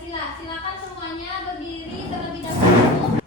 Pancasila. Silakan semuanya berdiri terlebih dahulu.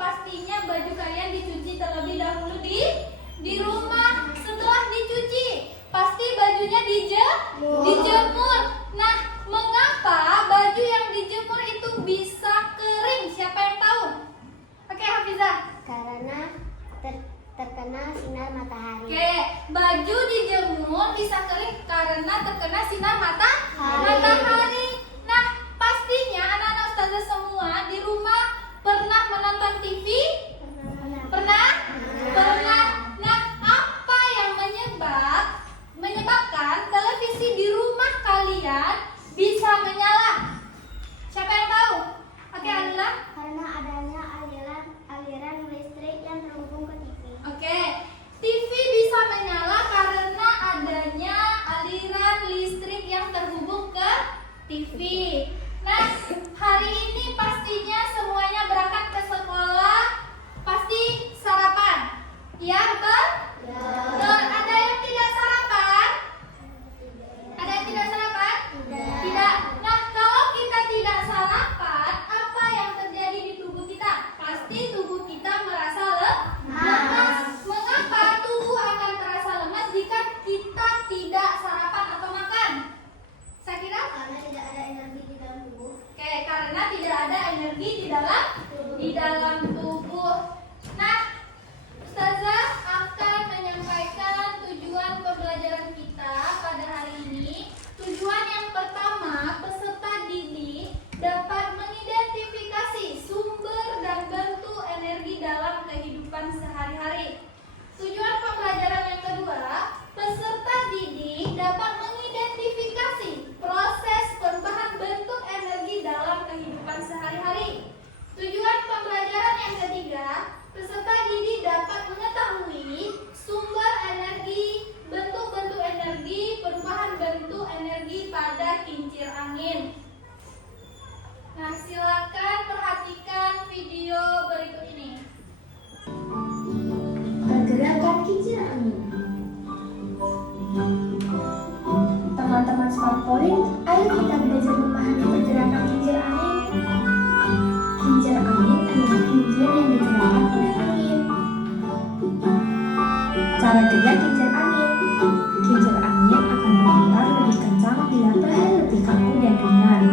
Pastinya baju kalian dicuci terlebih dahulu di rumah. Setelah dicuci, pasti bajunya dijemur. Nah, mengapa baju yang dijemur itu bisa kering? Siapa yang tahu? Oke, Hafizah. Karena terkena sinar matahari. Oke, baju dijemur bisa kering karena terkena sinar matahari. Nah, pastinya anak-anak ustazah semua di rumah pernah menonton TV? Pernah? Nah, apa yang menyebabkan televisi di rumah kalian bisa menyala? Siapa yang tahu? Oke, Adila. Karena adanya aliran listrik yang terhubung ke TV. Oke, TV bisa menyala karena adanya aliran listrik yang terhubung ke TV. Nah, hari ini pastinya semuanya berangkat ke sekolah, pasti sarapan. Iya Ayo kita belajar memahami pergerakan kincir angin. Kincir angin adalah kincir yang digerakkan oleh angin. Cara kerja kincir angin. Kincir angin akan berputar lebih kencang bila bahan lebih kaku dan ringan.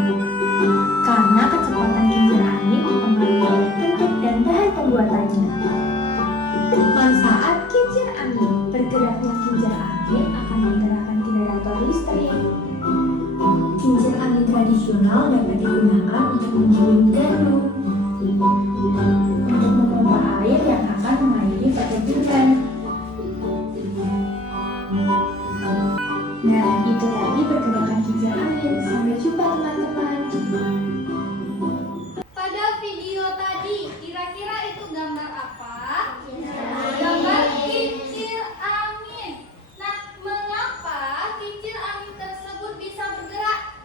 Karena kecepatan kincir angin dipengaruhi oleh bentuk dan bahan pembuatannya. Manfaat kincir angin. Bergeraknya kincir angin akan menggerakkan generator listrik. Kincir angin tradisional dapat digunakan untuk menggiling gandum, untuk memompa air yang akan mengairi perkebunan. Nah, itu tadi pergerakan kincir angin. Sampai jumpa teman-teman. Pada video tadi, kira-kira itu gambar apa? Gambar kincir angin. Nah, mengapa kincir angin tersebut bisa bergerak?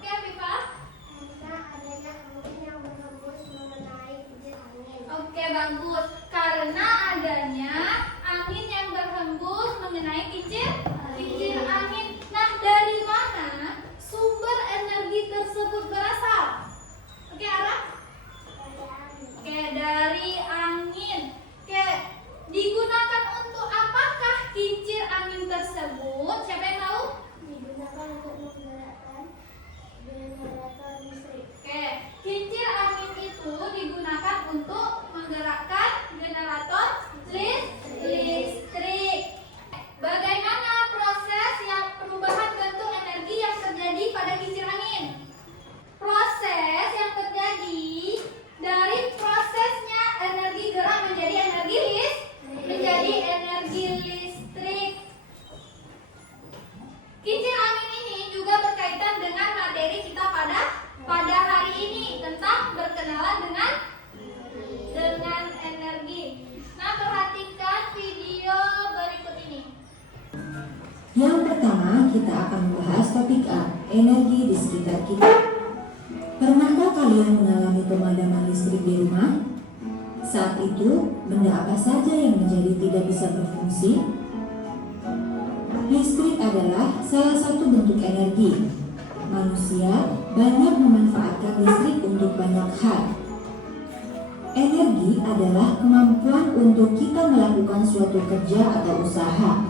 Oke, Viva? Karena adanya angin yang berhembus mengenai kincir angin. Oke, bagus. Karena adanya angin yang berhembus mengenai kincir angin. Nah, dari mana sumber energi tersebut berasal? Oke, Ara? Oke, dari angin. Oke, digunakan untuk apakah kincir angin tersebut? Siapa yang tahu? Digunakan untuk menggerakkan generator listrik. Oke, kincir angin itu digunakan untuk menggerakkan generator listrik. Bagaimana proses yang perubahan bentuk energi yang terjadi pada kincir angin? Proses yang terjadi dari prosesnya energi gerak menjadi energi listrik. Kincir angin ini juga berkaitan dengan materi kita pada hari ini tentang berkenalan dengan energi. Nah, perhatikan video berikut ini. Yang pertama, kita akan membahas topik A, energi di sekitar kita. Pernahkah kalian mengalami pemadaman listrik di rumah? Saat itu, benda apa saja yang menjadi tidak bisa berfungsi? Listrik adalah salah satu bentuk energi. Manusia banyak memanfaatkan listrik untuk banyak hal. Energi adalah kemampuan untuk kita melakukan suatu kerja atau usaha.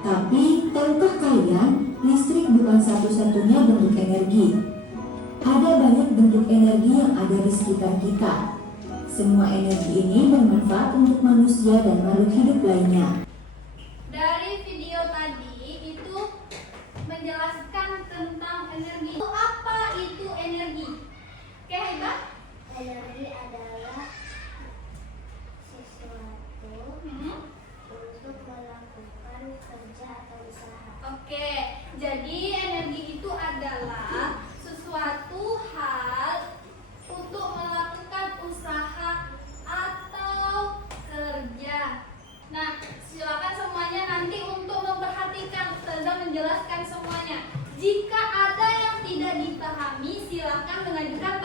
Tapi, tahukah kalian, listrik bukan satu-satunya bentuk energi. Ada banyak bentuk energi yang ada di sekitar kita. Semua energi ini bermanfaat untuk manusia dan makhluk hidup lainnya. Dari video tadi itu menjelaskan tentang energi. Apa itu energi? Oke, Haiba? Energi adalah sesuatu untuk melakukan kerja atau usaha. Oke, jadi energi itu adalah suatu hal untuk melakukan usaha atau kerja. Nah, silakan semuanya nanti untuk memperhatikan dan menjelaskan semuanya. Jika ada yang tidak dipahami, silakan mengajukan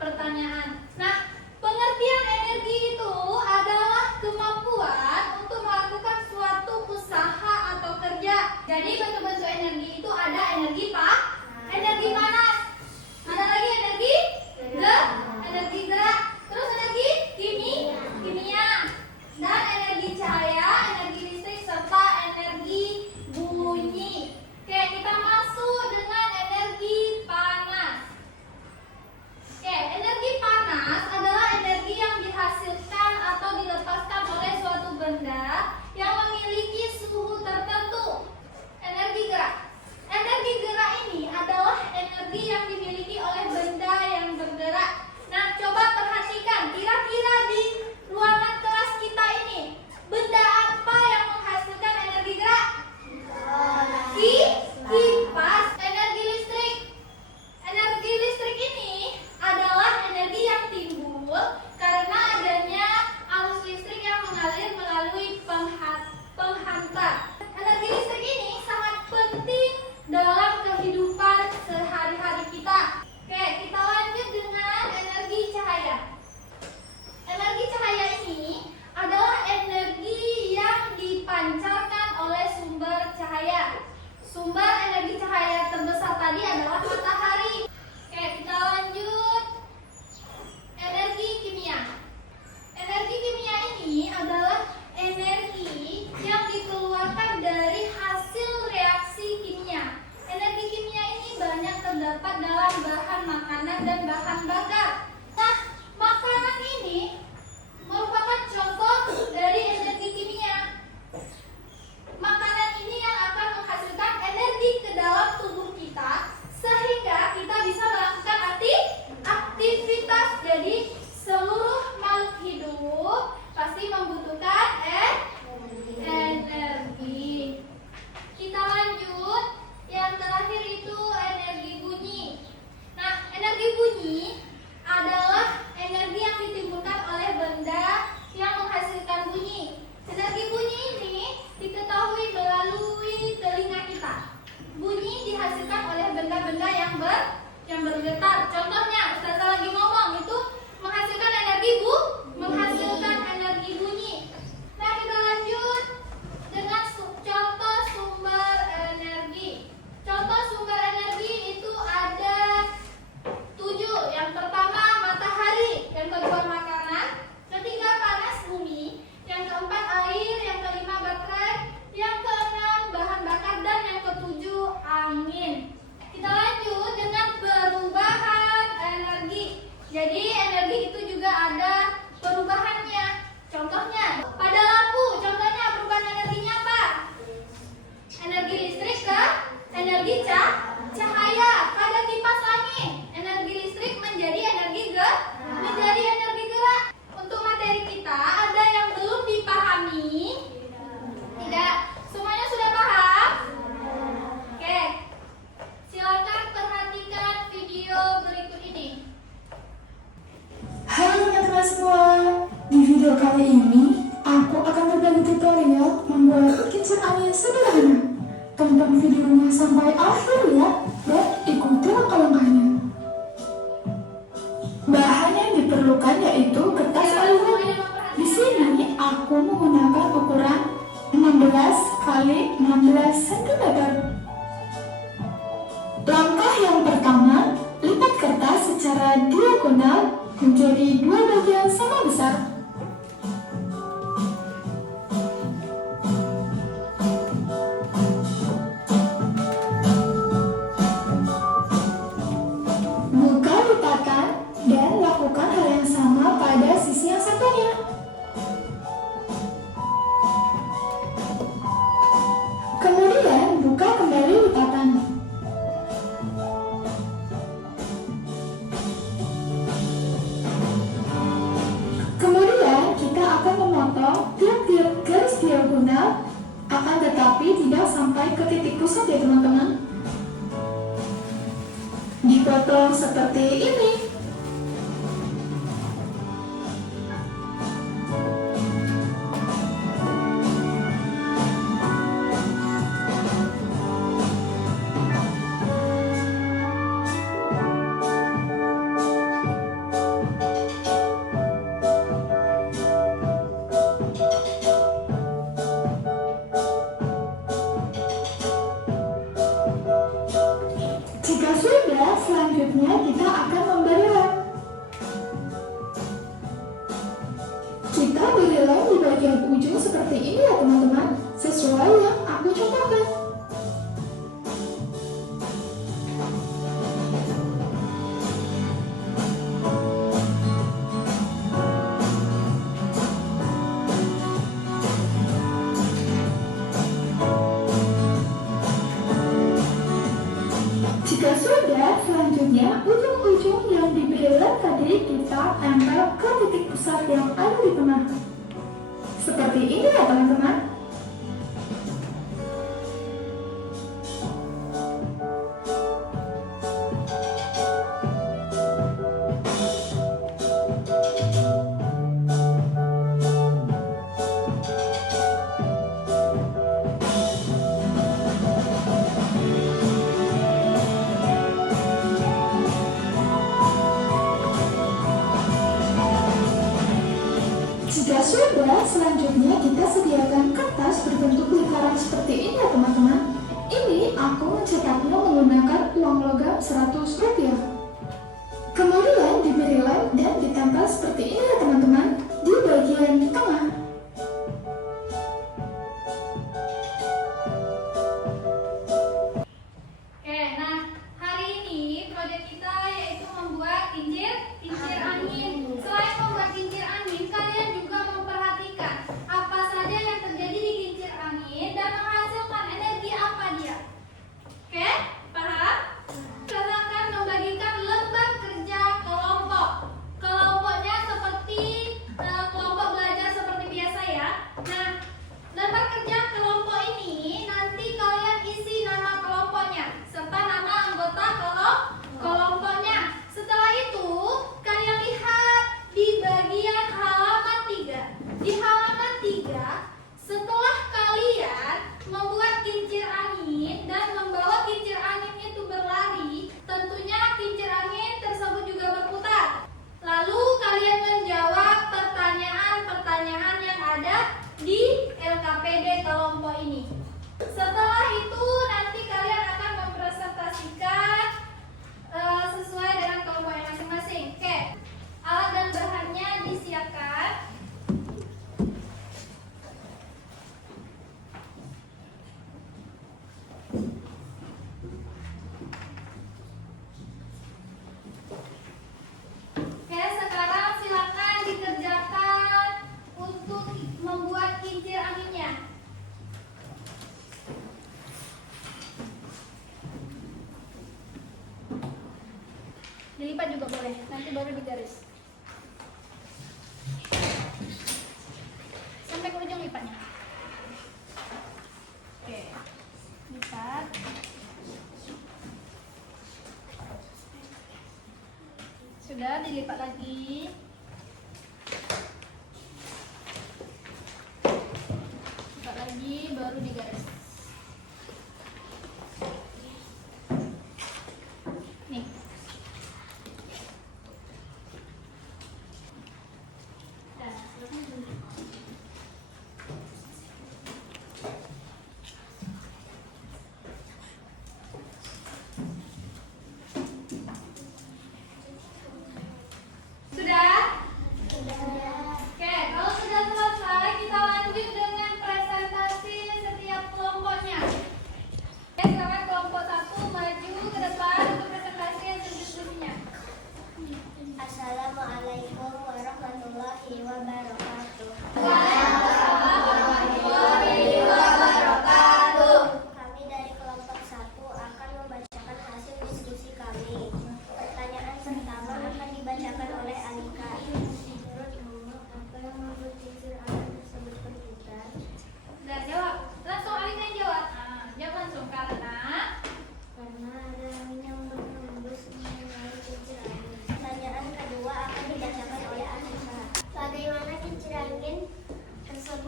pertanyaan. Nah, pengertian energi itu adalah kemampuan untuk melakukan suatu usaha atau kerja. Jadi bentuk-bentuk energi itu ada energi energi panas, ada lagi energi gerak, terus energi kimia, dan energi cahaya, energi listrik, serta energi bunyi. Oke, kita masuk dengan energi panas. Oke, energi panas kali 16 cm. Langkah yang pertama, lipat kertas secara diagonal menjadi dua bagian sama besar. Buka lipatan dan lakukan hal yang sama pada sisi yang satunya. Kemudian buka kembali lipatan. Kemudian kita akan memotong tiap-tiap garis diagonal, akan tetapi tidak sampai ke titik pusat ya teman-teman. Dipotong seperti ini. Jika sudah, selanjutnya kita akan memberi lem. Kita beri lem di bagian ujung seperti ini ya teman-teman, sesuai yang aku contohkan. Jika sudah, selanjutnya ujung-ujung yang diberi lem tadi kita tempel ke titik pusat yang ada di tengah. Seperti ini ya teman-teman. Jika sudah, selanjutnya kita sediakan kertas berbentuk lingkaran seperti ini ya teman-teman. Ini aku mencetaknya menggunakan uang logam Rp100. Kemudian diberi lem dan ditempel seperti ini ya teman-teman, di bagian tengah. Oke, nah hari ini proyek kita yaitu membuat kincir angin. Selain membuat kincir angin, kalian juga memperhatikan apa saja yang terjadi di kincir angin dan menghasilkan energi apa dia. Oke, paham? Silakan membagikan lembar kerja kelompok. Kelompoknya seperti kelompok belajar seperti biasa ya. Nah, lembar kerja kelompok ini nanti kalian isi nama kelompoknya serta nama anggota kelompoknya. Setelah itu, kalian lihat di bagian halaman 3. Di halaman 3, setelah kalian membuat kincir angin dan membawa kincir angin itu berlari, tentunya kincir angin tersebut juga berputar. Lalu kalian menjawab pertanyaan-pertanyaan yang ada di LKPD kelompok ini. Setelah itu nanti kalian akan mempresentasikan sesuai dengan kelompok yang masing-masing. Oke, alat dan bahannya disiapkan. Oke, sekarang silakan dikerjakan untuk membuat kincir anginnya. Dilipat juga boleh, nanti baru digaris. Sampai ke ujung lipatnya. Oke, lipat. Sudah, dilipat lagi. Lipat lagi, baru digaris. Nih. Nah,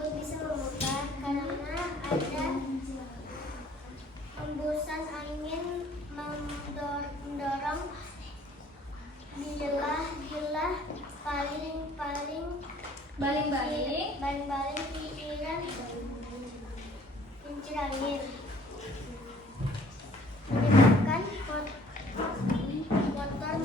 tersebut bisa memutar karena ada hembusan angin mendorong bilah baling-baling kincir angin menyebabkan motor memutar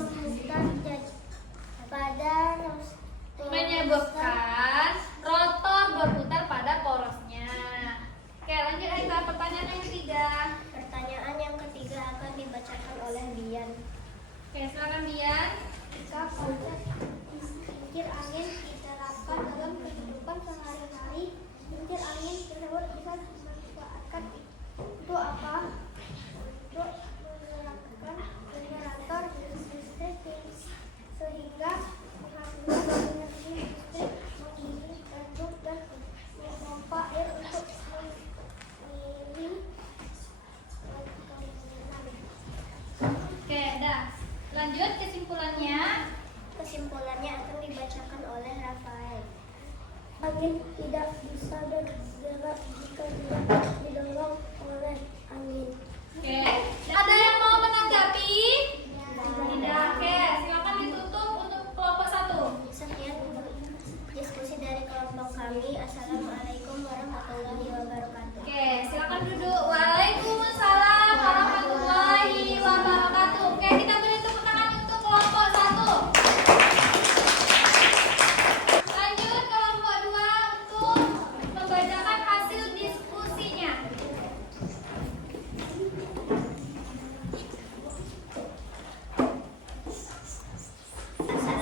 Menyebabkan rotor berputar pada porosnya. Oke, lanjut Aisa, pertanyaan yang ketiga. Pertanyaan yang ketiga akan dibacakan oleh Bian. Oke, silakan Bian. Jika konsep kincir angin diterapkan dalam kehidupan sehari-hari, kincir angin tersebut bisa dimanfaatkan untuk apa? Untuk menggerakkan generator listrik sehingga menghasilkan energi listrik, menggiling tanduk dan memompa air untuk mengirim. Oke, dah. Lanjut kesimpulannya. Kesimpulannya akan dibacakan oleh Rafael. Angin tidak bisa bergerak jika tidak didorong oleh angin. Oke, ada yang mau menanggapi? Tidak. Oke, silakan ditutup untuk kelompok 1. Sekian diskusi dari kelompok kami. Assalamualaikum warahmatullahi wabarakatuh. Oke, silakan duduk. Waalaikumsalam warahmatullahi wabarakatuh. Oke, kita beri tepuk tangan untuk kelompok 1. Lanjut kelompok 2 untuk membacakan hasil diskusinya.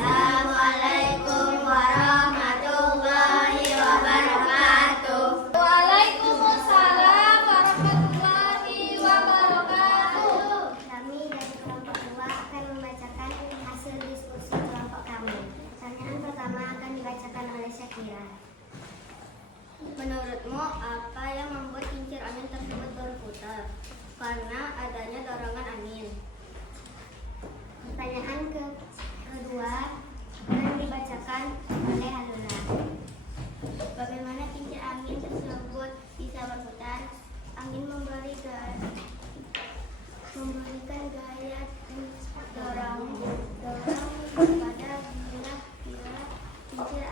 Assalamualaikum warahmatullahi wabarakatuh. Waalaikumsalam warahmatullahi wabarakatuh. Kami dari kelompok 2 akan membacakan hasil diskusi kelompok kami. Pertanyaan pertama akan dibacakan oleh Syakira. Menurutmu apa yang membuat kincir angin tersebut berputar? Karena adanya dorongan angin. Pertanyaan kedua akan dibacakan oleh Haluna. Bagaimana kincir angin tersebut bisa berputar? Angin memberikan gaya dorong kepada bilah kincir